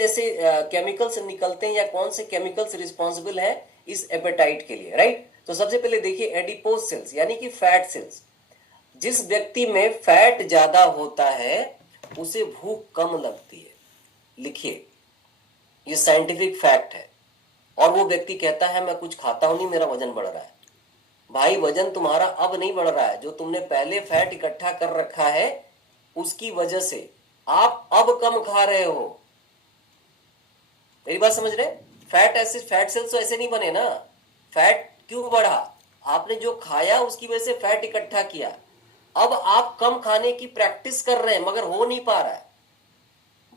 ऐसे केमिकल्स निकलते हैं या कौन से केमिकल्स रिस्पॉन्सिबल हैं इस एपेटाइट के लिए, राइट। तो सबसे पहले देखिए एडिपोज सेल्स यानी कि फैट सेल्स। जिस व्यक्ति में फैट ज्यादा होता है उसे भूख कम लगती है। लिखिए, ये साइंटिफिक फैक्ट है। और वो व्यक्ति कहता है मैं कुछ खाता हूं नहीं, मेरा वजन बढ़ रहा है। भाई वजन तुम्हारा अब नहीं बढ़ रहा है, जो तुमने पहले फैट इकट्ठा कर रखा है उसकी वजह से आप अब कम खा रहे हो। मेरी बात समझ रहे? फैट सेल्स तो ऐसे नहीं बने ना। फैट क्यों बढ़ा? आपने जो खाया उसकी वजह से फैट इकट्ठा किया। अब आप कम खाने की प्रैक्टिस कर रहे हैं मगर हो नहीं पा रहा है।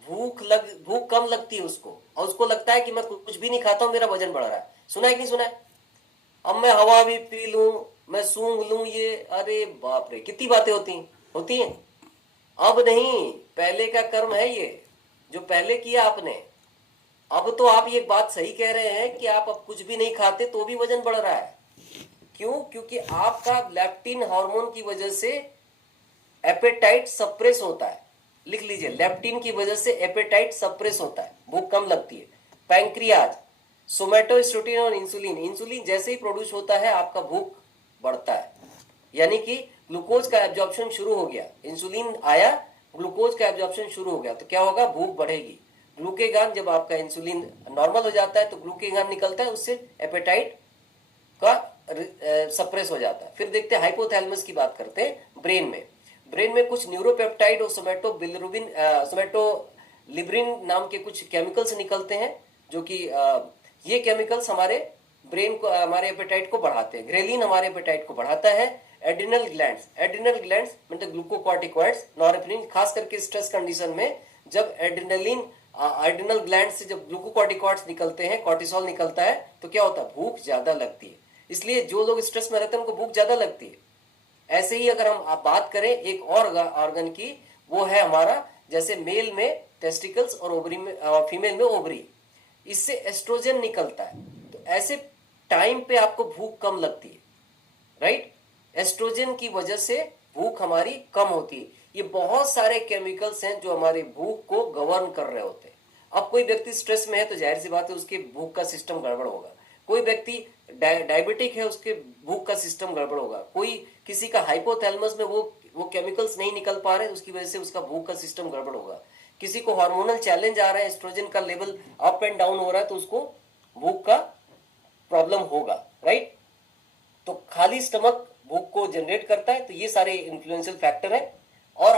भूख कम लगती है उसको, और उसको लगता है कि मैं कुछ भी नहीं खाता हूं, मेरा वजन बढ़ रहा है। सुना है कि नहीं सुना है? अब मैं हवा भी पी लूं, मैं सूंघ लूं, ये अरे बाप रे कितनी बातें होती हैं। अब नहीं, पहले का कर्म है ये जो पहले किया आपने। अब तो आप ये बात सही कह रहे हैं कि आप अब कुछ भी नहीं खाते तो भी वजन बढ़ रहा है। क्यों? क्योंकि आपका लेप्टिन हार्मोन की वजह से एपेटाइट सप्रेस होता है। लिख लीजिए, लेप्टिन की वजह से एपेटाइट सप्रेस होता है, भूख कम लगती है। पैंक्रियाज, सोमेटोस्टेटिन और इंसुलिन, इंसुलिन जैसे ही प्रोड्यूस होता है आपका भूख बढ़ता है। यानी कि ग्लूकोज का एब्जॉर्प्शन शुरू हो गया, इंसुलिन आया, ग्लूकोज का एब्जॉर्प्शन शुरू हो गया तो क्या होगा? भूख बढ़ेगी। ग्लूकेगान, जब आपका इंसुलिन नॉर्मल हो जाता है तो ग्लूकेगान निकलता है, उससे एपेटाइट का सप्रेस हो जाता है। फिर देखते हैं हाइपोथैलेमस की बात करते हैं। ब्रेन में कुछ न्यूरोपेप्टाइड और सोमेटोलिब्रिन नाम के कुछ केमिकल्स निकलते हैं, जो कि ये केमिकल्स हमारे ब्रेन को, हमारे एपेटाइट को बढ़ाते हैं। ग्रेलिन हमारे एपेटाइट को बढ़ाता है। एड्रिनल ग्लैंड्स मतलब ग्लूकोकॉर्टिकॉइड्स, नॉरेपिनेफ्रिन, खास करके स्ट्रेस कंडीशन में जब एड्रिनल ग्लैंड से जब ग्लूकोकॉर्टिकॉइड्स निकलते हैं, कॉर्टिसोल निकलता है तो क्या होता है? भूख ज्यादा लगती है। इसलिए जो लोग स्ट्रेस में रहते हैं उनको भूख ज्यादा लगती है। ऐसे ही अगर हम आप बात करें एक और ऑर्गन की, वो है हमारा, जैसे मेल में टेस्टिकल्स और ओवरी में, फीमेल में ओवरी, इससे एस्ट्रोजन निकलता है। तो ऐसे टाइम पे आपको भूख कम लगती है, राइट। एस्ट्रोजन की वजह से भूख हमारी कम होती है। ये बहुत सारे केमिकल्स हैं जो हमारी भूख को गवर्न कर रहे होते हैं। अब कोई व्यक्ति स्ट्रेस में है तो जाहिर सी बात है उसके भूख का सिस्टम गड़बड़ होगा। कोई व्यक्ति डायबिटिक है, उसके भूख का सिस्टम गड़बड़ होगा। कोई किसी का हाइपोथैलेमस में वो केमिकल्स नहीं निकल पा रहे, उसकी वजह से उसका भूख का सिस्टम गड़बड़ होगा। किसी को हार्मोनल चैलेंज आ रहा है, एस्ट्रोजन का लेवल अप एंड डाउन हो रहा है, तो उसको भूख का प्रॉब्लम होगा, राइट। तो खाली स्टमक भूख को जनरेट करता है। तो ये सारे इन्फ्लुएंशियल फैक्टर है। और